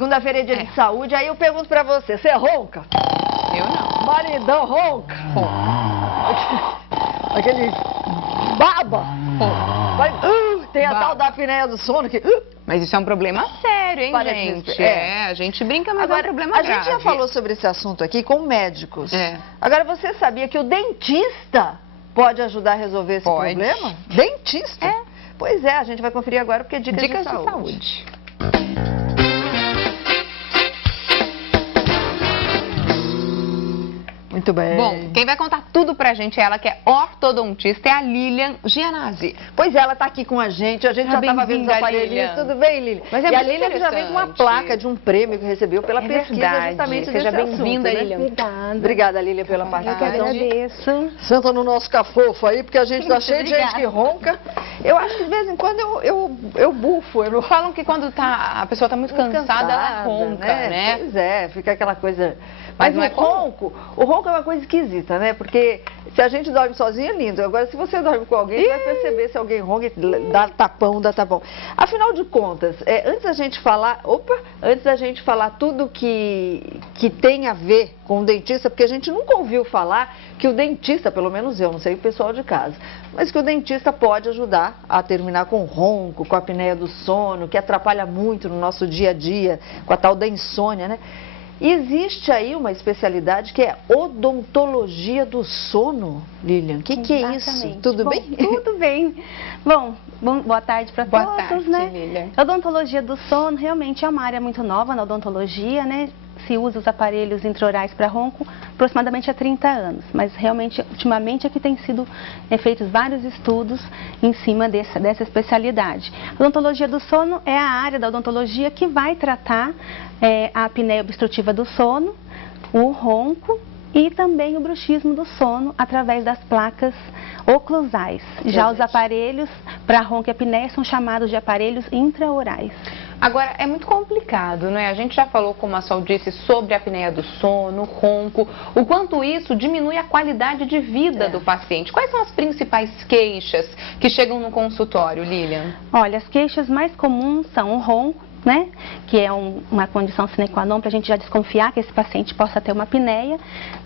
Segunda-feira é dia de saúde, aí eu pergunto pra você ronca? Eu não. Maridão ronca? Aquele baba? Tem a tal da apneia do sono que... Mas isso é um problema sério, hein, gente? A gente brinca, mas agora, é um problema grave. A gente já falou sobre esse assunto aqui com médicos. Agora, você sabia que o dentista pode ajudar a resolver esse problema? Dentista? Pois é, a gente vai conferir agora porque é dicas de saúde. Muito bem. Bom, quem vai contar tudo pra gente é ela, que é ortodontista, é a Lilian Gianazzi. Pois é, ela tá aqui com a gente já estava vendo os aparelhinhos. Tudo bem, Lilian? Mas e a Lilian já vem com uma placa de um prêmio que recebeu pela pesquisa justamente desse assunto. Seja bem-vinda, Lilian. Obrigada. Obrigada, Lilian, pela participação. Eu que agradeço. Senta no nosso cafofo aí, porque a gente tá cheio de gente que ronca. Eu acho que de vez em quando eu bufo. Falam que quando a pessoa tá muito cansada, ela ronca, né? Pois é, fica aquela coisa... Mas o ronco é uma coisa esquisita, né? Porque se a gente dorme sozinho é lindo. Agora, se você dorme com alguém, você vai perceber se alguém ronca e dá tapão. Afinal de contas, antes da gente falar tudo que tem a ver com o dentista, porque a gente nunca ouviu falar que o dentista, pelo menos eu, não sei o pessoal de casa, mas que o dentista pode ajudar a terminar com o ronco, com a apneia do sono, que atrapalha muito no nosso dia a dia, com a tal da insônia, né? Existe aí uma especialidade que é odontologia do sono, Lilian. O que é isso? Tudo bem? Tudo bem. Bom, boa tarde para todos, tarde, né? Lilian. Odontologia do sono realmente é uma área muito nova na odontologia, né? Se usa os aparelhos intraorais para ronco aproximadamente há 30 anos, mas realmente, ultimamente, é que tem sido feitos vários estudos em cima dessa especialidade. A odontologia do sono é a área da odontologia que vai tratar a apneia obstrutiva do sono, o ronco e também o bruxismo do sono através das placas oclusais. Já os aparelhos para ronco e apneia são chamados de aparelhos intraorais. Agora, é muito complicado, né? A gente já falou, como a Sol disse, sobre a apneia do sono, ronco, o quanto isso diminui a qualidade de vida do paciente. Quais são as principais queixas que chegam no consultório, Lilian? Olha, as queixas mais comuns são o ronco, né? Que é uma condição sine qua non para a gente já desconfiar que esse paciente possa ter uma apneia,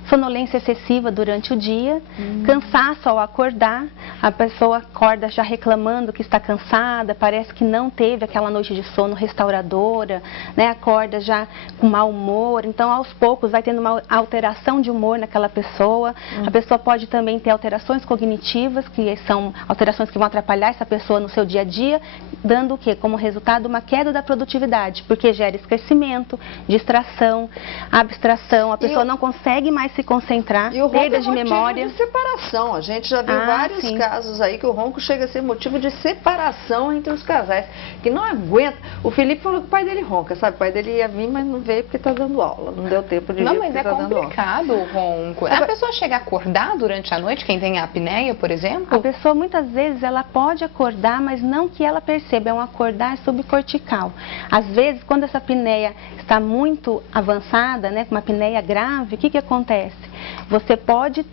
sonolência excessiva durante o dia, cansaço ao acordar, a pessoa acorda já reclamando que está cansada, parece que não teve aquela noite de sono restauradora, né? Acorda já com mau humor, então aos poucos vai tendo uma alteração de humor naquela pessoa. A pessoa pode também ter alterações cognitivas, que são alterações que vão atrapalhar essa pessoa no seu dia a dia, dando o quê? Como resultado uma queda da produtividade, porque gera esquecimento, distração, abstração, a pessoa não consegue mais se concentrar, perda de memória. De separação, a gente já viu vários casos aí que o ronco chega a ser motivo de separação entre os casais, que não aguenta. O Felipe falou que o pai dele ronca, sabe? O pai dele ia vir, mas não veio porque está dando aula, não deu tempo de vir. Não, mas é complicado o ronco. A pessoa chega a acordar durante a noite, quem tem a apneia, por exemplo? A pessoa, muitas vezes, ela pode acordar, mas não que ela perceba, é um acordar subcortical. Às vezes, quando essa apneia está muito avançada, né, com uma apneia grave, o que acontece? Você pode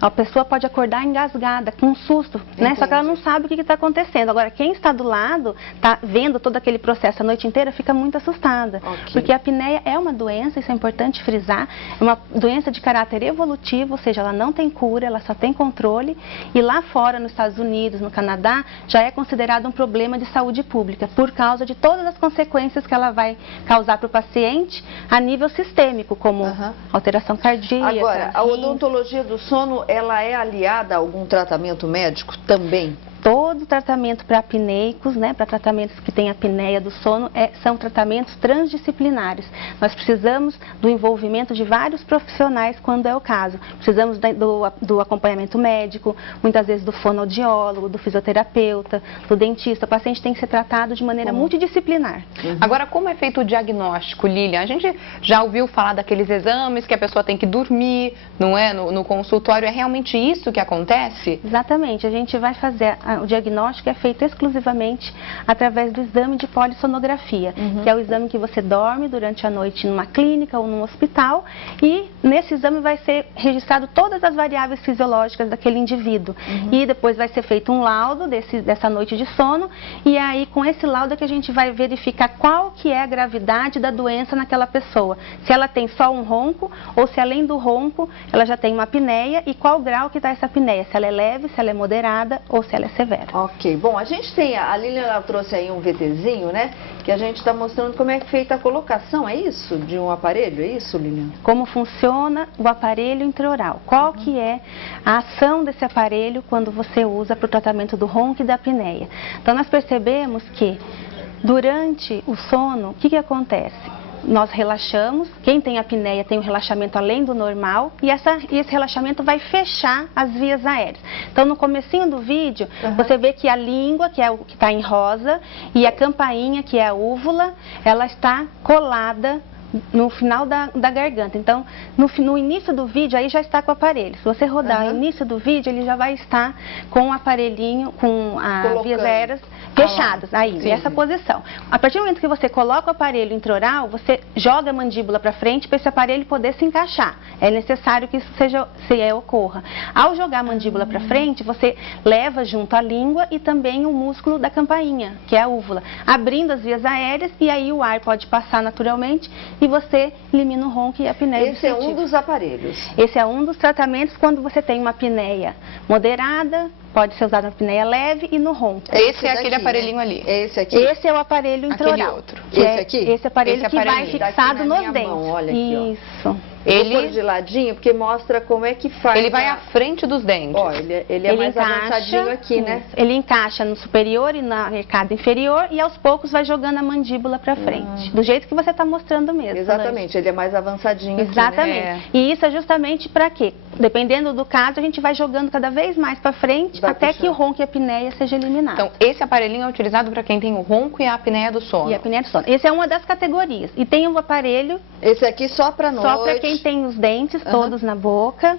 a pessoa pode acordar engasgada, com um susto, né? Só que ela não sabe o que está acontecendo. Agora, quem está do lado, está vendo todo aquele processo a noite inteira, fica muito assustada. Porque a apneia é uma doença, isso é importante frisar, é uma doença de caráter evolutivo, ou seja, ela não tem cura, ela só tem controle. E lá fora, nos Estados Unidos, no Canadá, já é considerado um problema de saúde pública, por causa de todas as consequências que ela vai causar para o paciente a nível sistêmico, como alteração cardíaca. Agora, a odontologia do sono, ela é aliada a algum tratamento médico também? Todo tratamento para apneicos, né, para tratamentos que têm apneia do sono, são tratamentos transdisciplinares. Nós precisamos do envolvimento de vários profissionais quando é o caso. Precisamos do acompanhamento médico, muitas vezes do fonoaudiólogo, do fisioterapeuta, do dentista. O paciente tem que ser tratado de maneira multidisciplinar. Agora, como é feito o diagnóstico, Lilian? A gente já ouviu falar daqueles exames que a pessoa tem que dormir, não é? No consultório, é realmente isso que acontece? Exatamente. A gente vai fazer o diagnóstico é feito exclusivamente através do exame de polissonografia, que é o exame que você dorme durante a noite numa clínica ou num hospital, e nesse exame vai ser registrado todas as variáveis fisiológicas daquele indivíduo. E depois vai ser feito um laudo dessa noite de sono, e aí com esse laudo é que a gente vai verificar qual que é a gravidade da doença naquela pessoa. Se ela tem só um ronco, ou se além do ronco, ela já tem uma apneia, e qual grau que está essa apneia, se ela é leve, se ela é moderada ou se ela é severa. Ok, bom, a gente tem, a Lilian ela trouxe aí um VTzinho, né, que a gente está mostrando como é feita a colocação, é isso? De um aparelho, é isso, Lilian? Como funciona o aparelho intraoral, qual que é a ação desse aparelho quando você usa para o tratamento do ronco e da apneia. Então nós percebemos que durante o sono, o que acontece? Nós relaxamos, quem tem apneia tem um relaxamento além do normal, e esse relaxamento vai fechar as vias aéreas. Então no comecinho do vídeo, você vê que a língua, que é o que está em rosa, e a campainha, que é a úvula, ela está colada no final da garganta. Então, no início do vídeo, aí já está com o aparelho. Se você rodar o início do vídeo, ele já vai estar com o aparelhinho, com as vias aéreas fechadas, aí, nessa posição. A partir do momento que você coloca o aparelho intraoral, você joga a mandíbula para frente para esse aparelho poder se encaixar. É necessário que isso ocorra. Ao jogar a mandíbula para frente, você leva junto a língua e também o músculo da campainha, que é a úvula, abrindo as vias aéreas, e aí o ar pode passar naturalmente e você elimina o ronco e a apneia. Esse é um dos aparelhos. Esse é um dos tratamentos quando você tem uma apneia moderada, pode ser usado na apneia leve e no ronco. Esse é aquele aparelhinho ali. Esse aqui? Esse é o aparelho intraoral. Aquele outro. Esse aqui? Esse aparelho que vai fixado nos dentes. Mão, olha aqui, isso. Ele... Vou pôr de ladinho, porque mostra como é que faz. Ele vai à frente dos dentes. Ó, ele é mais avançadinho aqui, né? Ele encaixa no superior e na arcada inferior, e aos poucos vai jogando a mandíbula para frente. Do jeito que você está mostrando mesmo. Exatamente, ele é mais avançadinho. Exatamente. Aqui, né? E isso é justamente para quê? Dependendo do caso, a gente vai jogando cada vez mais para frente, até que o ronco e a apneia seja eliminado. Então, esse aparelhinho é utilizado para quem tem o ronco e a apneia do sono. E a apneia do sono. Esse é uma das categorias. E tem um aparelho... Esse aqui só para noite. Só para quem tem os dentes todos na boca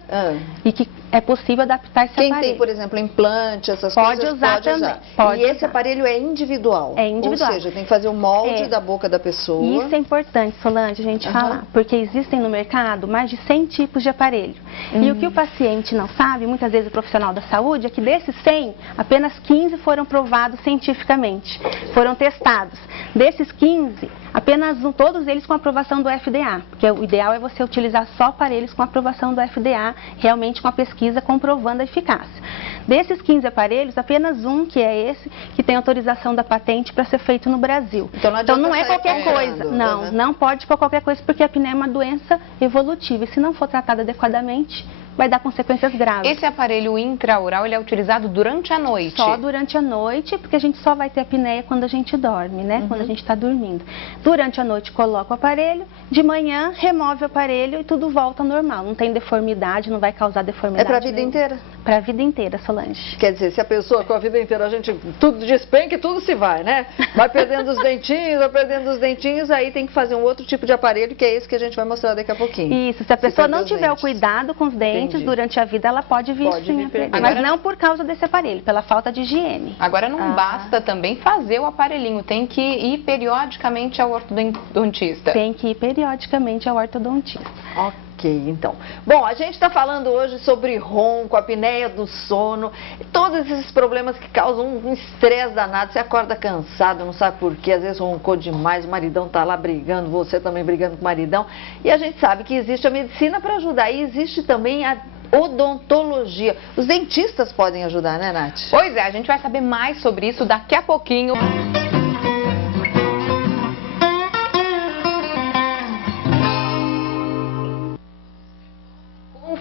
e que é possível adaptar esse aparelho. Quem tem, por exemplo, implante, essas pode coisas, usar pode também. usar. Pode e esse usar. aparelho é individual. É individual. Ou seja, tem que fazer o molde da boca da pessoa. E isso é importante, Solange, a gente falar, porque existem no mercado mais de 100 tipos de aparelho. E o que o paciente não sabe, muitas vezes o profissional da saúde, é que desses 100, apenas 15 foram provados cientificamente, foram testados. Desses 15, apenas todos eles com aprovação do FDA, porque o ideal é você utilizar só aparelhos com aprovação do FDA, realmente com a pesquisa comprovando a eficácia. Desses 15 aparelhos, apenas um, que é esse, que tem autorização da patente para ser feito no Brasil. Então não é qualquer coisa. Não, não pode por qualquer coisa, porque a apneia é uma doença evolutiva e se não for tratada adequadamente, vai dar consequências graves. Esse aparelho intraoral, ele é utilizado durante a noite? Só durante a noite, porque a gente só vai ter apneia quando a gente dorme, né? Quando a gente está dormindo. Durante a noite coloca o aparelho, de manhã remove o aparelho e tudo volta ao normal. Não tem deformidade, não vai causar deformidade. É para a vida inteira? Para a vida inteira, Solange. Quer dizer, se a pessoa com a vida inteira a gente tudo despenca e tudo se vai, né? Vai perdendo os dentinhos, aí tem que fazer um outro tipo de aparelho, que é esse que a gente vai mostrar daqui a pouquinho. Isso, se a pessoa não tiver o cuidado com os dentes, durante a vida ela pode vir sim a perder. Mas não por causa desse aparelho, pela falta de higiene. Agora não basta também fazer o aparelhinho, tem que ir periodicamente ao ortodontista. Tem que ir periodicamente ao ortodontista. Ok, então. Bom, a gente está falando hoje sobre ronco, apneia do sono, todos esses problemas que causam um estresse danado. Você acorda cansado, não sabe por quê, às vezes roncou demais, o maridão está lá brigando, você também brigando com o maridão. E a gente sabe que existe a medicina para ajudar e existe também a odontologia. Os dentistas podem ajudar, né, Nath? Pois é, a gente vai saber mais sobre isso daqui a pouquinho.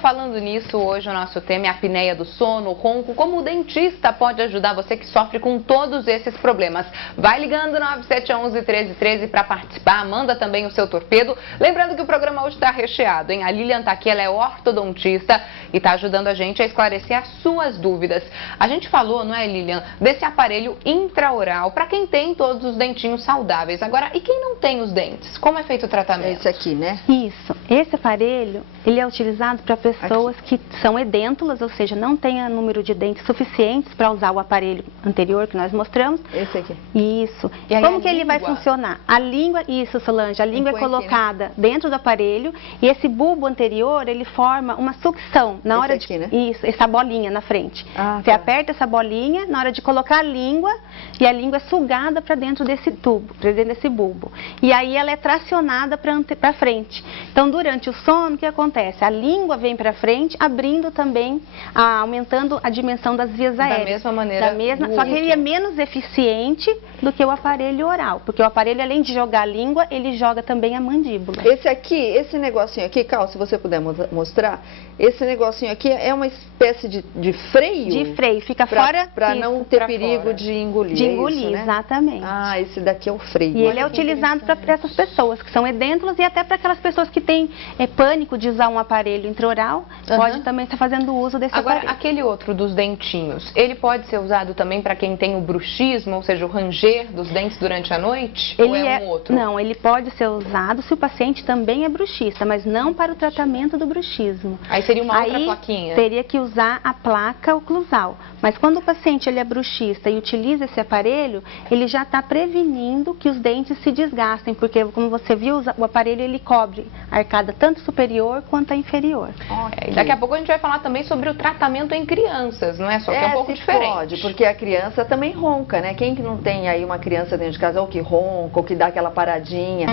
Falando nisso, hoje o nosso tema é a apneia do sono, o ronco. Como o dentista pode ajudar você que sofre com todos esses problemas? Vai ligando 9711-1313 para participar, manda também o seu torpedo. Lembrando que o programa hoje está recheado, hein? A Lilian tá aqui, ela é ortodontista e está ajudando a gente a esclarecer as suas dúvidas. A gente falou, não é, Lilian, desse aparelho intraoral para quem tem todos os dentinhos saudáveis. Agora, e quem não tem os dentes? Como é feito o tratamento? Esse aqui, né? Isso. Esse aparelho, ele é utilizado para pessoas que são edêntulas, ou seja, não tem número de dentes suficientes para usar o aparelho anterior que nós mostramos. Esse aqui. Isso. E aí como que ele vai funcionar? A língua, isso, Solange, a língua é colocada aqui, né, dentro do aparelho e esse bulbo anterior, ele forma uma sucção na hora aqui, de... né? Isso, essa bolinha na frente. Você tá. aperta essa bolinha na hora de colocar a língua e a língua é sugada para dentro desse tubo, para dentro desse bulbo. E aí ela é tracionada para frente. Então, durante o sono, o que acontece? A língua vem para frente, abrindo também, aumentando a dimensão das vias aéreas. Da mesma maneira. Só que ele é menos eficiente do que o aparelho oral, porque o aparelho, além de jogar a língua, ele joga também a mandíbula. Esse aqui, esse negocinho aqui, Cal, se você puder mostrar, esse negocinho aqui é uma espécie de freio? De freio, fica fora... Para não ter perigo fora. De engolir. De engolir, isso, né? Exatamente. Ah, esse daqui é o freio. E ele é utilizado para essas pessoas que são edêntulas e até para aquelas pessoas que têm pânico de usar um aparelho intraoral, pode também estar fazendo uso desse aparelho. Agora, aquele outro dos dentinhos, ele pode ser usado também para quem tem o bruxismo, ou seja, o ranger dos dentes durante a noite? Ou é um outro? Não, ele pode ser usado se o paciente também é bruxista, mas não para o tratamento do bruxismo. Aí seria uma outra plaquinha? Teria que usar a placa oclusal. Mas quando o paciente ele é bruxista e utiliza esse aparelho, ele já está prevenindo que os dentes se desgastem, porque, como você viu, o aparelho ele cobre a arcada tanto superior quanto a inferior. Okay. Daqui a pouco a gente vai falar também sobre o tratamento em crianças, não é? Só que é um pouco diferente. Pode, porque a criança também ronca, né? Quem que não tem aí uma criança dentro de casa ou que ronca, ou que dá aquela paradinha?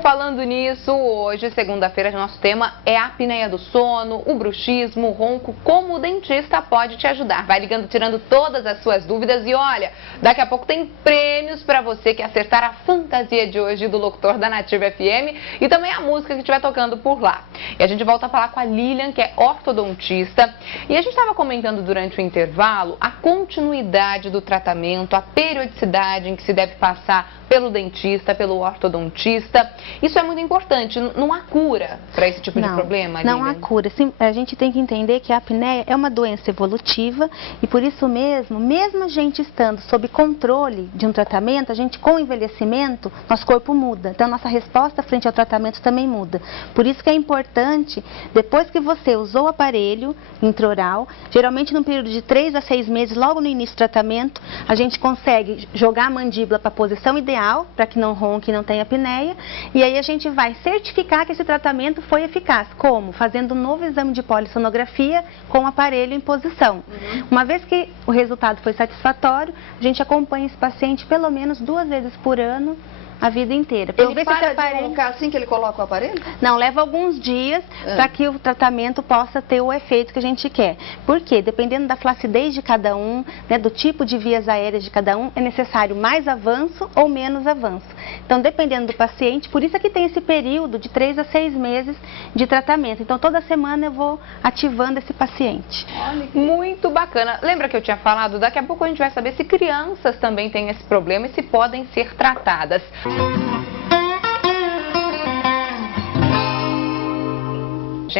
Falando nisso, hoje, segunda-feira, nosso tema é a apneia do sono, o bruxismo, o ronco, como o dentista pode te ajudar. Vai ligando, tirando todas as suas dúvidas e olha, daqui a pouco tem prêmios para você que acertar a fantasia de hoje do locutor da Nativa FM e também a música que estiver tocando por lá. E a gente volta a falar com a Lilian, que é ortodontista, e a gente estava comentando durante o intervalo a continuidade do tratamento, a periodicidade em que se deve passar pelo dentista, pelo ortodontista. Isso é muito importante, não há cura para esse tipo de problema, Lilian? Não há cura. Sim, a gente tem que entender que a apneia é uma doença evolutiva e por isso mesmo a gente estando sob controle de um tratamento, a gente com o envelhecimento, nosso corpo muda. Então, nossa resposta frente ao tratamento também muda. Por isso que é importante, depois que você usou o aparelho intraoral, geralmente num período de 3 a 6 meses, logo no início do tratamento, a gente consegue jogar a mandíbula para a posição ideal, para que não ronque e não tenha apneia. E aí a gente vai certificar que esse tratamento foi eficaz. Como? Fazendo um novo exame de polissonografia com o aparelho em posição. Uma vez que o resultado foi satisfatório, a gente acompanha esse paciente pelo menos 2 vezes por ano, a vida inteira. Ele para de roncar assim que ele coloca o aparelho? Não, leva alguns dias para que o tratamento possa ter o efeito que a gente quer. Por quê? Dependendo da flacidez de cada um, né, do tipo de vias aéreas de cada um, é necessário mais avanço ou menos avanço. Então, dependendo do paciente, por isso é que tem esse período de 3 a 6 meses de tratamento. Então, toda semana eu vou ativando esse paciente. Olha, muito bacana. Lembra que eu tinha falado? Daqui a pouco a gente vai saber se crianças também têm esse problema e se podem ser tratadas.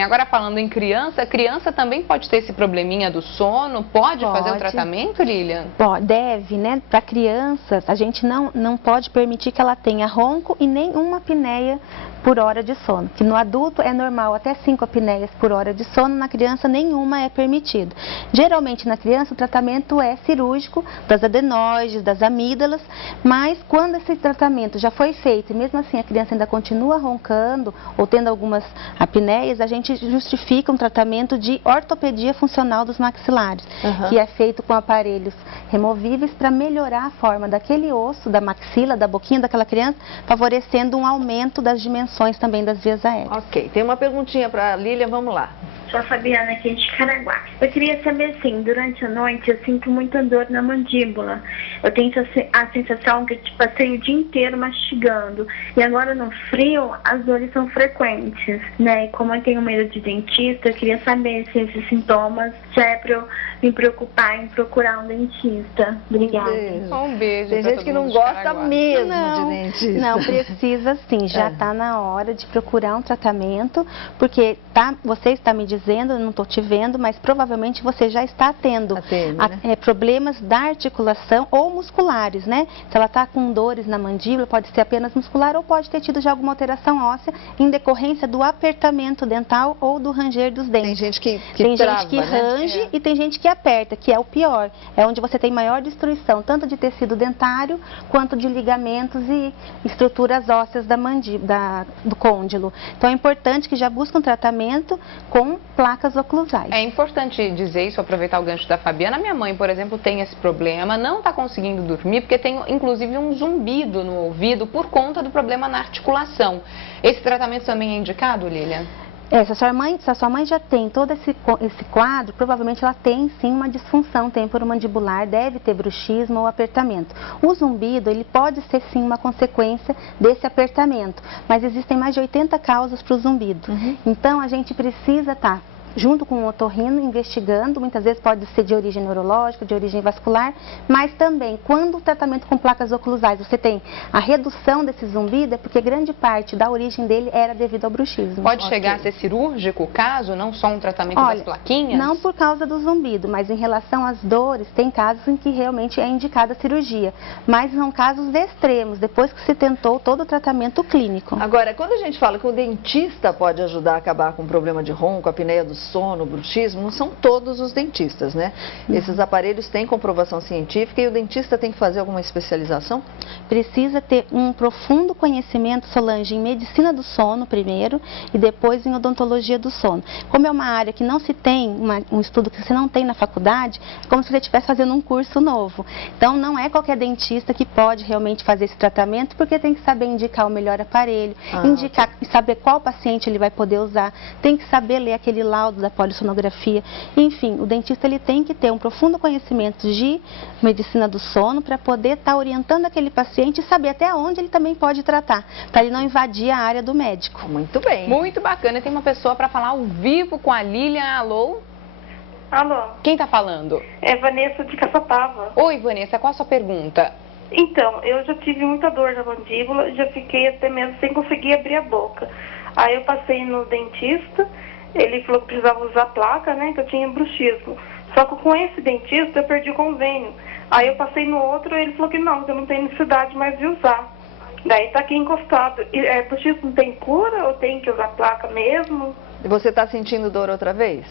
Agora falando em criança, criança também pode ter esse probleminha do sono? Pode fazer o tratamento, Lilian? Deve, né? Para crianças, a gente não pode permitir que ela tenha ronco e nenhuma apneia por hora de sono. Que no adulto é normal até 5 apneias por hora de sono, na criança nenhuma é permitido. Geralmente na criança o tratamento é cirúrgico das adenoides, das amígdalas, mas quando esse tratamento já foi feito e mesmo assim a criança ainda continua roncando ou tendo algumas apneias, a gente justifica um tratamento de ortopedia funcional dos maxilares, que é feito com aparelhos removíveis para melhorar a forma daquele osso, da maxila, da boquinha daquela criança, favorecendo um aumento das dimensões também das vias aéreas. Ok, tem uma perguntinha para a Lilian, vamos lá. Sou a Fabiana aqui de Caraguá. Eu queria saber assim, durante a noite eu sinto muita dor na mandíbula. Eu tenho a sensação que passei o dia inteiro mastigando. E agora no frio as dores são frequentes, né? E como eu tenho medo de dentista, eu queria saber se esses sintomas já é para eu me preocupar em procurar um dentista. Obrigada. Um beijo. Tem gente que não gosta mesmo de dentista. Não, precisa sim, já está na hora de procurar um tratamento, porque você está me dizendo dizendo, eu não estou te vendo, mas provavelmente você já está tendo problemas da articulação ou musculares, né? Se ela está com dores na mandíbula, pode ser apenas muscular ou pode ter tido já alguma alteração óssea em decorrência do apertamento dental ou do ranger dos dentes. Tem gente que trava, gente que range e tem gente que aperta, que é o pior. É onde você tem maior destruição, tanto de tecido dentário quanto de ligamentos e estruturas ósseas da mandíbula, do côndilo. Então é importante que já busque um tratamento com placas oclusais. É importante dizer isso, aproveitar o gancho da Fabiana. Minha mãe, por exemplo, tem esse problema, não está conseguindo dormir porque tem inclusive um zumbido no ouvido por conta do problema na articulação. Esse tratamento também é indicado, Lilian? Se a sua mãe já tem todo esse quadro, provavelmente ela tem sim uma disfunção temporomandibular, deve ter bruxismo ou apertamento. O zumbido, ele pode ser sim uma consequência desse apertamento, mas existem mais de 80 causas para o zumbido. Então a gente precisa estar junto com o otorrino, investigando, muitas vezes pode ser de origem neurológica, de origem vascular, mas também, quando o tratamento com placas oclusais, você tem a redução desse zumbido, é porque grande parte da origem dele era devido ao bruxismo. Pode chegar a ser cirúrgico o caso, não só um tratamento das plaquinhas? Não por causa do zumbido, mas em relação às dores, tem casos em que realmente é indicada a cirurgia, mas são casos extremos, depois que se tentou todo o tratamento clínico. Agora, quando a gente fala que o dentista pode ajudar a acabar com o problema de ronco, apneia do sono, bruxismo, não são todos os dentistas, né? Esses aparelhos têm comprovação científica e o dentista tem que fazer alguma especialização? Precisa ter um profundo conhecimento, Solange, em medicina do sono primeiro e depois em odontologia do sono. Como é uma área que não se tem, um estudo que você não tem na faculdade, é como se você estivesse fazendo um curso novo. Então não é qualquer dentista que pode realmente fazer esse tratamento, porque tem que saber indicar o melhor aparelho, indicar e saber qual paciente ele vai poder usar, tem que saber ler aquele laudo da polissonografia. Enfim, o dentista ele tem que ter um profundo conhecimento de medicina do sono para poder estar orientando aquele paciente e saber até onde ele também pode tratar, para ele não invadir a área do médico. Muito bem. Muito bacana. E tem uma pessoa para falar ao vivo com a Lilian. Alô? Alô? Quem está falando? É Vanessa de Caçapava. Oi, Vanessa. Qual a sua pergunta? Então, eu já tive muita dor na mandíbula, já fiquei até mesmo sem conseguir abrir a boca. Aí eu passei no dentista. Ele falou que precisava usar placa, né, que eu tinha bruxismo. Só que com esse dentista eu perdi o convênio. Aí eu passei no outro e ele falou que não tem necessidade mais de usar. Daí tá aqui encostado. Bruxismo tem cura ou tem que usar placa mesmo? E você está sentindo dor outra vez?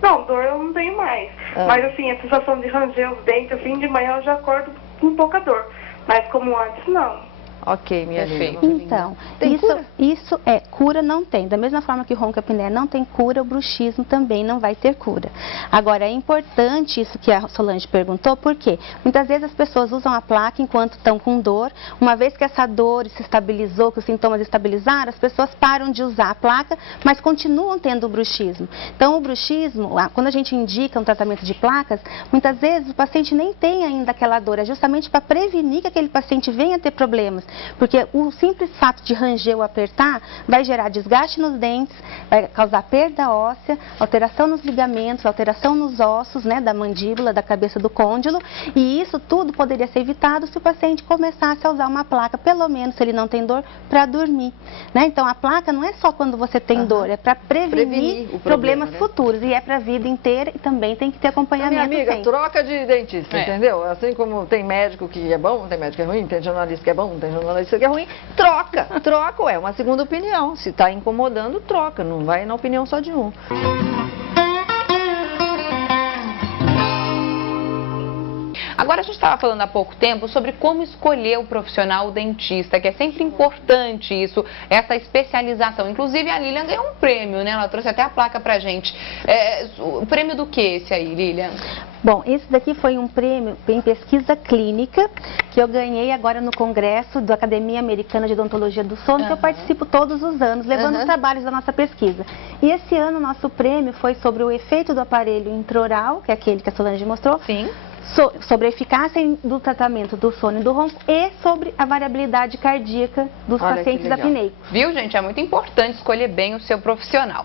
Não, dor eu não tenho mais. Mas assim, a sensação de ranger os dentes, assim, de manhã eu já acordo com pouca dor. Mas como antes, não. Ok, minha Perfeito. linda. Então, Tem isso é, cura não tem. Da mesma forma que o ronco e a apneia não tem cura, o bruxismo também não vai ter cura. Agora, é importante isso que a Solange perguntou, porque muitas vezes as pessoas usam a placa enquanto estão com dor. Uma vez que essa dor se estabilizou, que os sintomas estabilizaram, as pessoas param de usar a placa, mas continuam tendo o bruxismo. Então, o bruxismo, quando a gente indica um tratamento de placas, muitas vezes o paciente nem tem ainda aquela dor, é justamente para prevenir que aquele paciente venha a ter problemas. Porque o simples fato de ranger ou apertar vai gerar desgaste nos dentes, vai causar perda óssea, alteração nos ligamentos, alteração nos ossos, né, da mandíbula, da cabeça do côndilo, e isso tudo poderia ser evitado se o paciente começasse a usar uma placa, pelo menos se ele não tem dor, para dormir, né? Então a placa não é só quando você tem dor, é para prevenir problemas futuros, e é para a vida inteira e também tem que ter acompanhamento. Minha amiga, sempre. troca de dentista, entendeu? Assim como tem médico que é bom, tem médico que é ruim, tem jornalista que é bom, tem jornalista que é ruim, troca, é uma segunda opinião. Se está incomodando, troca, não vai na opinião só de um. Agora a gente estava falando há pouco tempo sobre como escolher o profissional dentista, que é sempre importante isso, essa especialização. Inclusive a Lilian ganhou um prêmio, né? Ela trouxe até a placa pra gente. O prêmio do que esse aí, Lilian? Bom, esse daqui foi um prêmio em pesquisa clínica que eu ganhei agora no congresso da Academia Americana de Odontologia do Sono, que eu participo todos os anos, levando os trabalhos da nossa pesquisa. E esse ano o nosso prêmio foi sobre o efeito do aparelho intraoral, que é aquele que a Solange mostrou. Sim. Sobre a eficácia do tratamento do sono e do ronco e sobre a variabilidade cardíaca dos pacientes apneicos. Viu, gente? É muito importante escolher bem o seu profissional.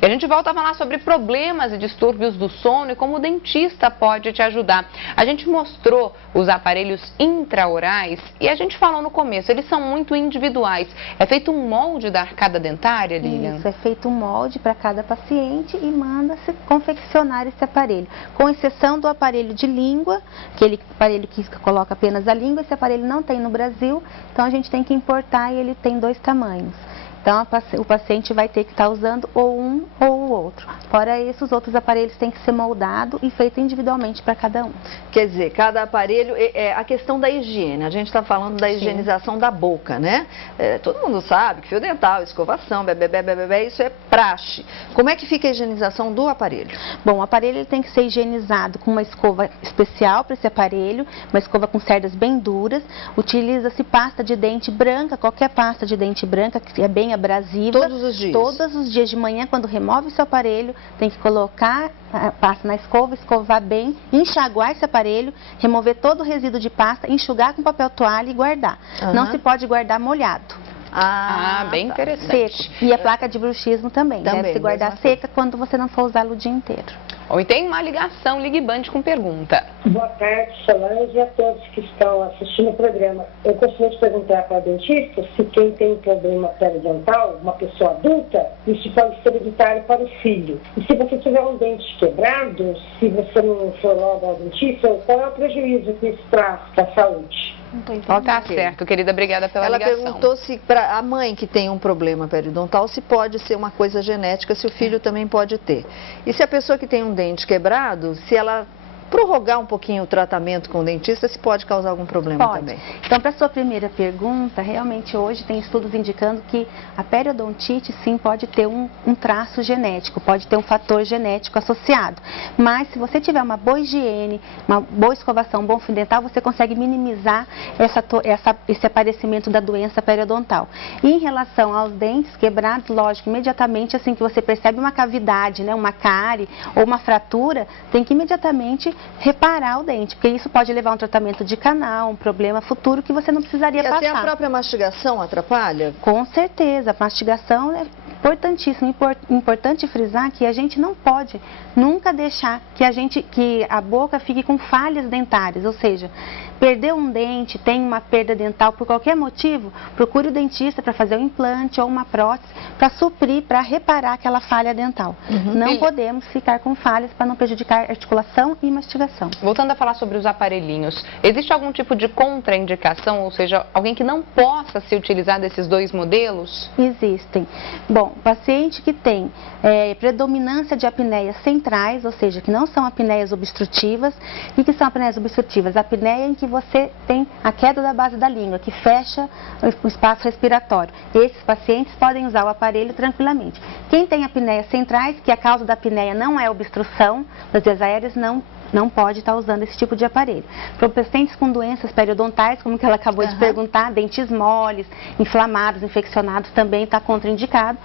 E a gente volta a falar sobre problemas e distúrbios do sono e como o dentista pode te ajudar. A gente mostrou os aparelhos intraorais e a gente falou no começo, eles são muito individuais. É feito um molde da arcada dentária, Lilian? Isso, é feito um molde para cada paciente e manda-se confeccionar esse aparelho. Com exceção do aparelho de língua, aquele aparelho que coloca apenas a língua, esse aparelho não tem no Brasil, então a gente tem que importar e ele tem 2 tamanhos. Então, o paciente vai ter que estar usando ou um ou o outro. Fora isso, os outros aparelhos têm que ser moldados e feito individualmente para cada um. Quer dizer, cada aparelho, a questão da higiene, a gente está falando da higienização da boca, né? Todo mundo sabe que fio dental, escovação, isso é praxe. Como é que fica a higienização do aparelho? Bom, o aparelho ele tem que ser higienizado com uma escova especial para esse aparelho, uma escova com cerdas bem duras. Utiliza-se pasta de dente branca, qualquer pasta de dente branca, que é bem abrasiva. Todos os dias? Todos os dias de manhã, quando remove o seu aparelho, tem que colocar a pasta na escova, escovar bem, enxaguar esse aparelho, remover todo o resíduo de pasta, enxugar com papel toalha e guardar. Não se pode guardar molhado. Bem interessante. Seco. E a placa de bruxismo também. Deve se guardar seca quando você não for usá-lo o dia inteiro. E tem uma ligação, Ligue Band com pergunta. Boa tarde, Solange, e a todos que estão assistindo o programa. Eu gostaria de perguntar para a dentista se quem tem problema periodontal, uma pessoa adulta, isso pode ser hereditário para o filho. E se você tiver um dente quebrado, se você não for logo ao dentista, qual é o prejuízo que isso traz para a saúde? Tá certo, querida, obrigada pela ligação. Ela perguntou se para a mãe que tem um problema periodontal, se pode ser uma coisa genética, se o filho também pode ter. E se a pessoa que tem um dente quebrado, se ela prorrogar um pouquinho o tratamento com o dentista, se pode causar algum problema também. Então, para a sua primeira pergunta, realmente hoje tem estudos indicando que a periodontite sim pode ter um traço genético, pode ter um fator genético associado. Mas se você tiver uma boa higiene, uma boa escovação, um bom fio dental, você consegue minimizar esse aparecimento da doença periodontal. E em relação aos dentes quebrados, lógico, imediatamente assim que você percebe uma cavidade, né, uma cárie ou uma fratura, tem que imediatamente reparar o dente, porque isso pode levar a um tratamento de canal, um problema futuro que você não precisaria passar. E até a própria mastigação atrapalha? Com certeza, a mastigação é importantíssimo. Importante frisar que a gente não pode nunca deixar que a boca fique com falhas dentárias, ou seja, perdeu um dente, tem uma perda dental por qualquer motivo, procure o dentista para fazer um implante ou uma prótese para suprir, para reparar aquela falha dental. Não podemos ficar com falhas para não prejudicar articulação e mastigação. Voltando a falar sobre os aparelhinhos, existe algum tipo de contraindicação, ou seja, alguém que não possa se utilizar desses 2 modelos? Existem. Bom, paciente que tem predominância de apneias centrais, ou seja, que não são apneias obstrutivas. E que são apneias obstrutivas? A apneia em que você tem a queda da base da língua, que fecha o espaço respiratório. Esses pacientes podem usar o aparelho tranquilamente. Quem tem apneias centrais, que a causa da apneia não é obstrução das vias aéreas, não pode estar usando esse tipo de aparelho. Para pacientes com doenças periodontais, como que ela acabou de perguntar, dentes moles, inflamados, infeccionados, também está contraindicado.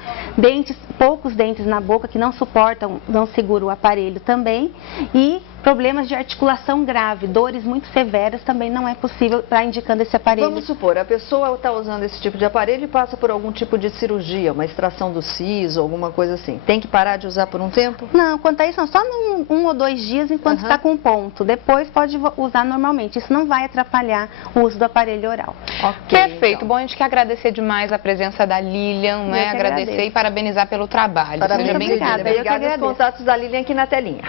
Poucos dentes na boca que não suportam, não seguram o aparelho também. E problemas de articulação grave, dores muito severas, também não é possível estar indicando esse aparelho. Vamos supor, a pessoa está usando esse tipo de aparelho e passa por algum tipo de cirurgia, uma extração do siso, alguma coisa assim. Tem que parar de usar por um tempo? Não, quanto a isso, não. Só um ou 2 dias enquanto está com ponto. Depois pode usar normalmente. Isso não vai atrapalhar o uso do aparelho oral. Perfeito. Então. Bom, a gente quer agradecer demais a presença da Lilian, né? Agradecer e parabenizar pelo trabalho. Parabéns, Seja bem-vinda. obrigada. Os contatos da Lilian aqui na telinha.